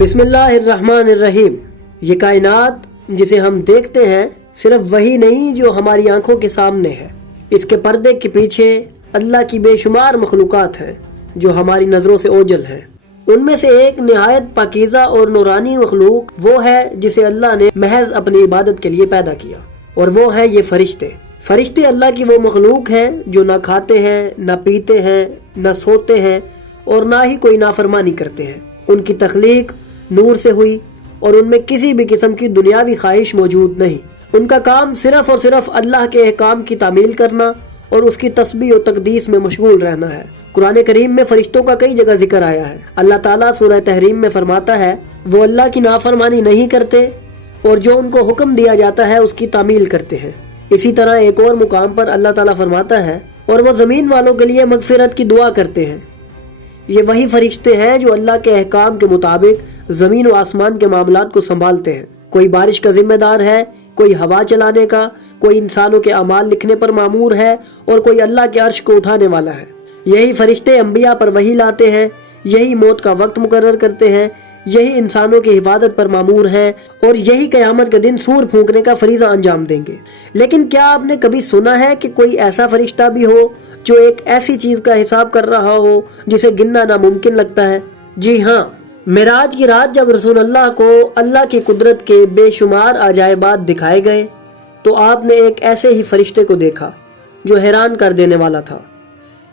بسم اللہ الرحمن الرحیم۔ یہ کائنات جسے ہم دیکھتے ہیں صرف وہی نہیں جو ہماری آنکھوں کے سامنے ہے، اس کے پردے کے پیچھے اللہ کی بے شمار مخلوقات ہیں جو ہماری نظروں سے اوجھل ہیں۔ ان میں سے ایک نہایت پاکیزہ اور نورانی مخلوق وہ ہے جسے اللہ نے محض اپنی عبادت کے لیے پیدا کیا، اور وہ ہے یہ فرشتے۔ فرشتے اللہ کی وہ مخلوق ہیں جو نہ کھاتے ہیں، نہ پیتے ہیں، نہ سوتے ہیں اور نہ ہی کوئی نافرمانی کرتے ہیں۔ ان کی تخلیق نور سے ہوئی اور ان میں کسی بھی قسم کی دنیاوی خواہش موجود نہیں۔ ان کا کام صرف اور صرف اللہ کے احکام کی تعمیل کرنا اور اس کی تسبیح و تقدیس میں مشغول رہنا ہے۔ قرآن کریم میں فرشتوں کا کئی جگہ ذکر آیا ہے۔ اللہ تعالیٰ سورہ تحریم میں فرماتا ہے وہ اللہ کی نافرمانی نہیں کرتے اور جو ان کو حکم دیا جاتا ہے اس کی تعمیل کرتے ہیں۔ اسی طرح ایک اور مقام پر اللہ تعالیٰ فرماتا ہے اور وہ زمین والوں کے لیے مغفرت کی دعا کرتے ہیں۔ یہ وہی فرشتے ہیں جو اللہ کے احکام کے مطابق زمین و آسمان کے معاملات کو سنبھالتے ہیں۔ کوئی بارش کا ذمہ دار ہے، کوئی ہوا چلانے کا، کوئی انسانوں کے اعمال لکھنے پر مامور ہے اور کوئی اللہ کے عرش کو اٹھانے والا ہے۔ یہی فرشتے انبیاء پر وحی لاتے ہیں، یہی موت کا وقت مقرر کرتے ہیں، یہی انسانوں کی حفاظت پر مامور ہیں اور یہی قیامت کے دن سور پھونکنے کا فریضہ انجام دیں گے۔ لیکن کیا آپ نے کبھی سنا ہے کہ کوئی ایسا فرشتہ بھی ہو جو ایک ایسی چیز کا حساب کر رہا ہو جسے گننا ناممکن لگتا ہے؟ جی ہاں، معراج کی رات جب رسول اللہ کو اللہ کی قدرت کے بے شمار عجائبات دکھائے گئے تو آپ نے ایک ایسے ہی فرشتے کو دیکھا جو حیران کر دینے والا تھا۔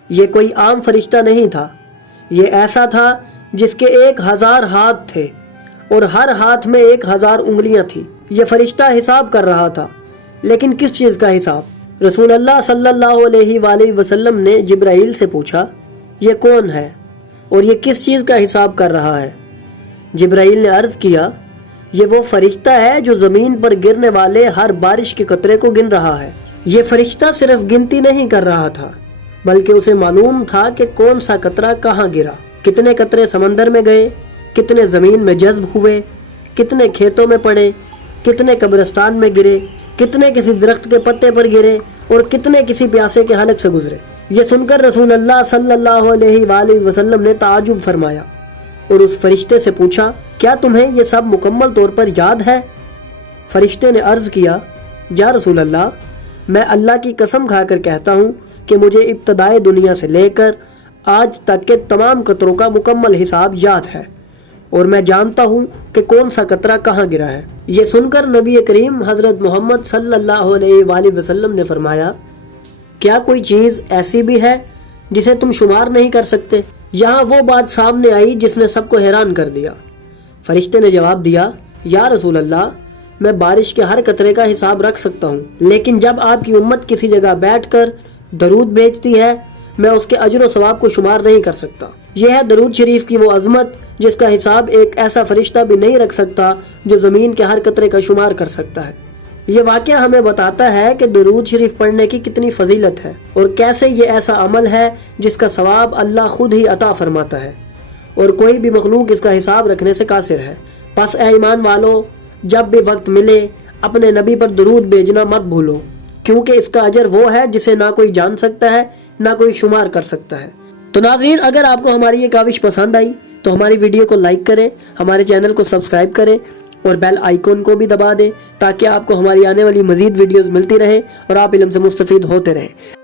یہ کوئی عام فرشتہ نہیں تھا، یہ ایسا تھا جس کے 1000 ہاتھ تھے اور ہر ہاتھ میں 1000 انگلیاں تھیں۔ یہ فرشتہ حساب کر رہا تھا، لیکن کس چیز کا حساب؟ رسول اللہ صلی اللہ علیہ وآلہ وسلم نے جبرائیل سے پوچھا یہ کون ہے اور یہ کس چیز کا حساب کر رہا ہے؟ جبرائیل نے عرض کیا یہ وہ فرشتہ ہے جو زمین پر گرنے والے ہر بارش کے قطرے کو گن رہا ہے۔ یہ فرشتہ صرف گنتی نہیں کر رہا تھا بلکہ اسے معلوم تھا کہ کون سا قطرہ کہاں گرا، کتنے قطرے سمندر میں گئے، کتنے زمین میں جذب ہوئے، کتنے کھیتوں میں پڑے، کتنے قبرستان میں گرے، کتنے کسی درخت کے پتے پر گرے اور کتنے کسی پیاسے کے حلق سے گزرے۔ یہ سن کر رسول اللہ صلی اللہ علیہ وآلہ وسلم نے تعجب فرمایا اور اس فرشتے سے پوچھا کیا تمہیں یہ سب مکمل طور پر یاد ہے؟ فرشتے نے عرض کیا یا رسول اللہ، میں اللہ کی قسم کھا کر کہتا ہوں کہ مجھے ابتدائے دنیا سے لے کر آج تک کے تمام قطروں کا مکمل حساب یاد ہے اور میں جانتا ہوں کہ کون سا قطرہ کہاں گرا ہے۔ یہ سن کر نبی کریم حضرت محمد صلی اللہ علیہ وآلہ وسلم نے فرمایا کیا کوئی چیز ایسی بھی ہے جسے تم شمار نہیں کر سکتے؟ یہاں وہ بات سامنے آئی جس نے سب کو حیران کر دیا۔ فرشتے نے جواب دیا یا رسول اللہ، میں بارش کے ہر قطرے کا حساب رکھ سکتا ہوں، لیکن جب آپ کی امت کسی جگہ بیٹھ کر درود بھیجتی ہے میں اس کے اجر و ثواب کو شمار نہیں کر سکتا۔ یہ ہے درود شریف کی وہ عظمت جس کا حساب ایک ایسا فرشتہ بھی نہیں رکھ سکتا جو زمین کے ہر قطرے کا شمار کر سکتا ہے۔ یہ واقعہ ہمیں بتاتا ہے کہ درود شریف پڑھنے کی کتنی فضیلت ہے اور کیسے یہ ایسا عمل ہے جس کا ثواب اللہ خود ہی عطا فرماتا ہے اور کوئی بھی مخلوق اس کا حساب رکھنے سے قاصر ہے۔ پس اے ایمان والو، جب بھی وقت ملے اپنے نبی پر درود بھیجنا مت بھولو، کیونکہ اس کا اجر وہ ہے جسے نہ کوئی جان سکتا ہے نہ کوئی شمار کر سکتا ہے۔ تو ناظرین، اگر آپ کو ہماری یہ کاوش پسند آئی تو ہماری ویڈیو کو لائک کریں، ہمارے چینل کو سبسکرائب کریں اور بیل آئیکن کو بھی دبا دیں تاکہ آپ کو ہماری آنے والی مزید ویڈیوز ملتی رہیں اور آپ علم سے مستفید ہوتے رہیں۔